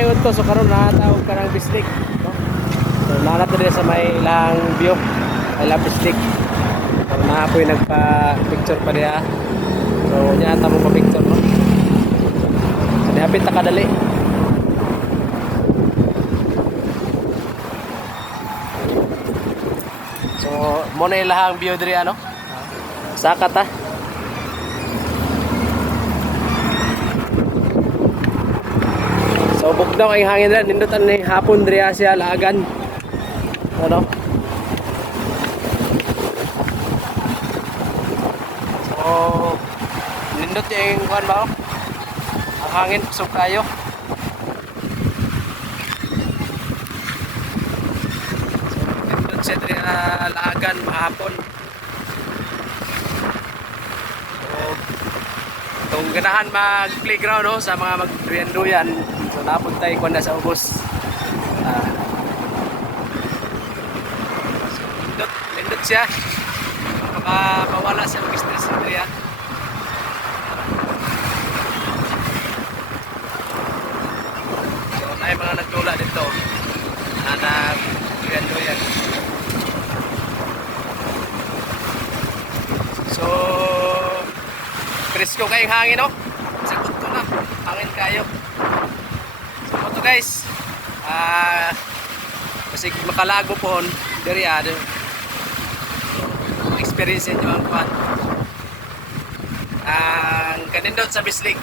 Ngayon to, so karon nakatawag ka ng bislik, no? So nalat na sa may ilang view, ilang bislik. So naapoy nagpa-picture pa diha. So niya ata mo pa-picture, no? So dihapit ta kadali. So mo na ilahang view diri ano? Sakat ta. So bugnaw ay hangin rin, nindutan ni hapon diri siya laagan. Ano? So nindot yung kuan ba? Ang hangin pusog kayo. So nindot siya diri laagan mahapon. So kung ganahan mag-playground, no, sa mga mag-duyan-duyan, so napunta kuan na sa ubos. So nindot siya. Mawala siya mag-stress sa area. So may mga nagtula dito na nag-duyan-duyan. So presko kayong hangin, no? Sagot ko na, hangin kayo. So ito guys, kasi makalago po diri experience nyo ang kuhan ang kanindot sa bislig.